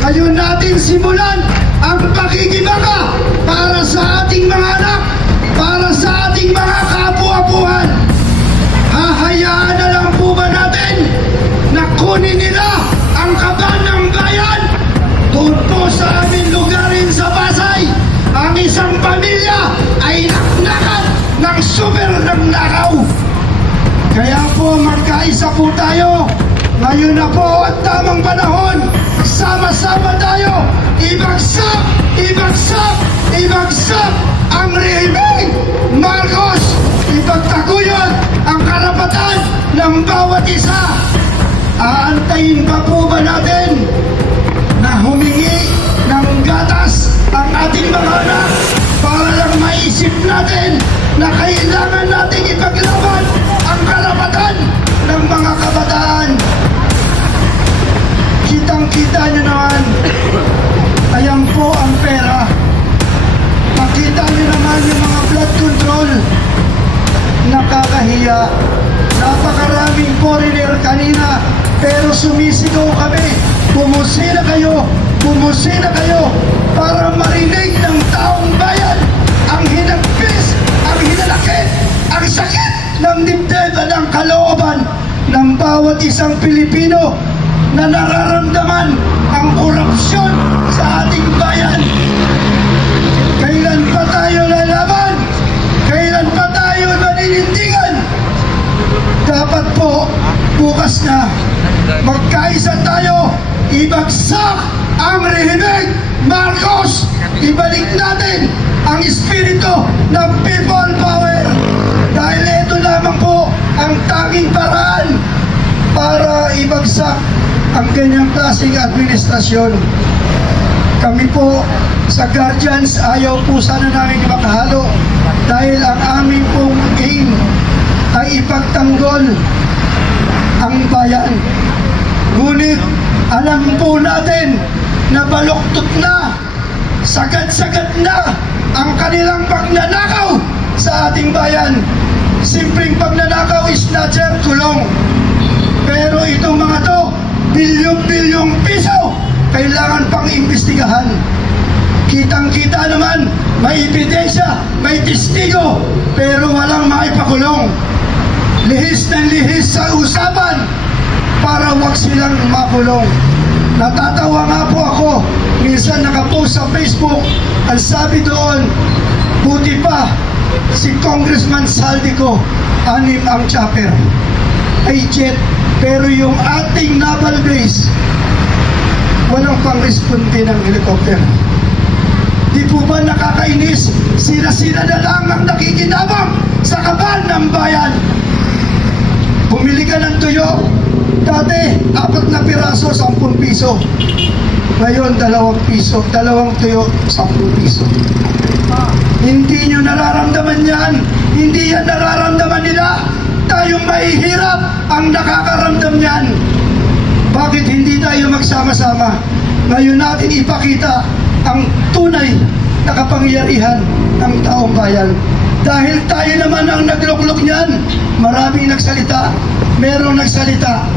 Ngayon natin simulan ang pakikibaka para sa ating mga anak, para sa ating mga kapu-apuhan. Hahayaan na lang po ba natin na kunin nila ang kaban ng bayan? Doon po sa aming lugarin sa Pasay, ang isang pamilya ay naknakan ng super nagnakaw. Kaya po magkaisa po tayo. Ngayon na po at tamang panahon. Sama-sama tayo. Ibagsak, ibagsak, ibagsak ang rehimeng Marcos. Ipagtaguyod ang karapatan ng bawat isa. Aantayin pa po ba natin na humingi ng gatas ang ating mga anak para lang maisip natin na kailangan nating ipaglaban ang karapatan ng mga kabataan? Kitang-kita nyo naman, ayan po ang pera. Makita nyo naman yung mga blood control. Nakakahiya. Napakaraming foreigner kanina, pero sumisigaw kami. Bumusina kayo, bumusina kayo para marinig ng taong bayan ang hinagpis, ang hinalakit, ang sakit ng dibdib at ng kalooban ng bawat isang Pilipino na nararamdaman ang korupsyon sa ating bayan. Kailan pa tayo lalaban? Kailan pa tayo maninindigan? Dapat po, bukas na, magkaisa tayo, ibagsak ang rehimeng Marcos. Ibalik natin ang espiritu ng people power. Dahil ito lamang po ang tanging paraan para ibagsak ang ganyang klaseng administrasyon. Kami po sa Guardians, ayaw po sana namin makahalo dahil ang aming pong aim ay ipagtanggol ang bayan. Ngunit alam po natin na baluktot na, sagad-sagad na ang kanilang pagnanakaw sa ating bayan. Simpleng pagnanakaw is snatcher, kulong. Pero itong mga to, bilyong-bilyong piso, kailangan pang imbestigahan. Kitang-kita naman, may ebidensya, may testigo, pero walang maipakulong. Lihis ng lihis sa usapan para wag silang makulong. Natatawa nga po ako, minsan nakapost sa Facebook, ang sabi doon, buti pa si Congressman Saldico, 6 ang chopper, ay jet, pero yung ating naval base, walang pang-responde ng helicopter. Di po ba nakakainis? Sila-sila na lang ang nakikinabang sa kaban ng bayan. Bumili ka ng tuyo, dati 4 na piraso, 10 piso. Ngayon 2 piso, 2 tuyo, 10 piso. Hindi nyo nararamdaman yan. Hindi yan nararamdaman nila. Tayong mahihirap ang nakakaramdam yan. Bakit hindi tayo magsama-sama? Ngayon natin ipakita ang tunay na kapangyarihan ng taong bayan. Dahil tayo naman ang nagluklok niyan. Maraming nagsalita. Merong nagsalita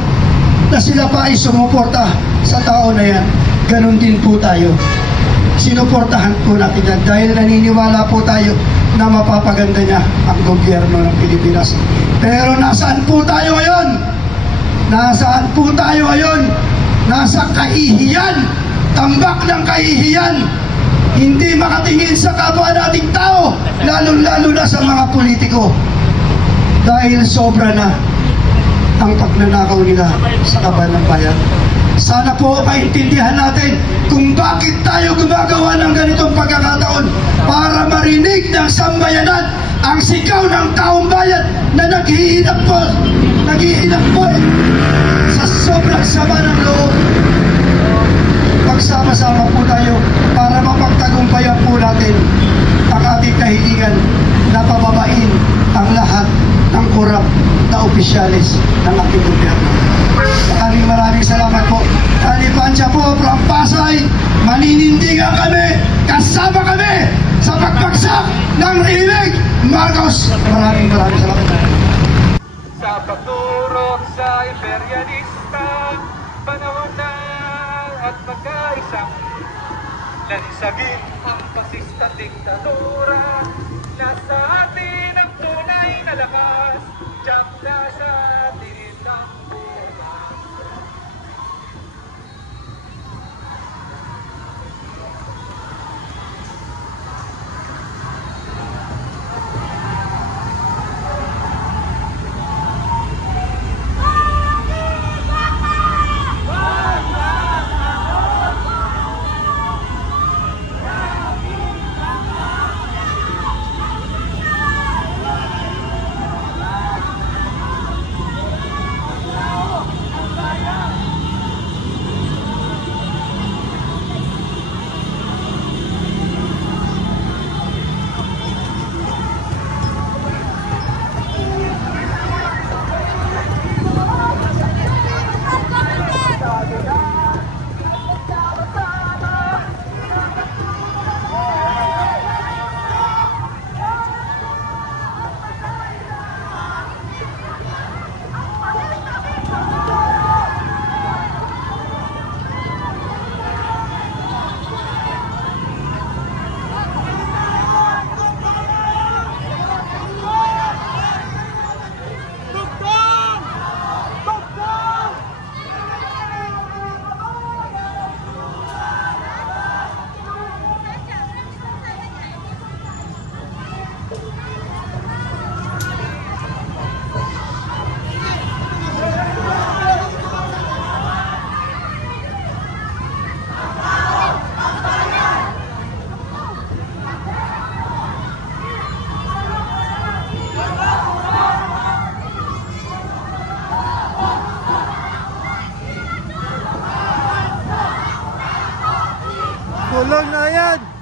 na sila pa ay sumuporta sa tao na yan. Ganon din po tayo. Sinuportahan po natin yan dahil naniniwala po tayo na mapapaganda niya ang gobyerno ng Pilipinas. Pero nasaan po tayo ngayon? Nasaan po tayo ngayon? Nasa kahihiyan, tambak ng kahihiyan. Hindi makatingin sa kapwa nating tao, lalong-lalo na sa mga politiko. Dahil sobra na ang pagnanakaw nila sa kaban ng bayan. Sana po maintindihan natin kung bakit tayo gumagawa ng ganitong pagkakataon para marinig ng sambayanan ang sigaw ng taong bayan na naghihinap po sa sobrang sama ng loob. Pagsama-sama po tayo para mapagtagumpayan po natin ang ating kahilingan na pababain ang lahat ng korap na opisyalis ng ating gobyerno. Maraming salamat po. Alipansya po from Pasay, maninindigan kami, kasama kami sa pagbagsak ng rehimeng Marcos. Maraming salamat. Sa pagturok sa imperialista, panahon na at at magkaisang lansagin ang pasista diktadura. Nasa atin ang tunay na lakas, tiyak na sa atin ang bukas. Tulong na yan!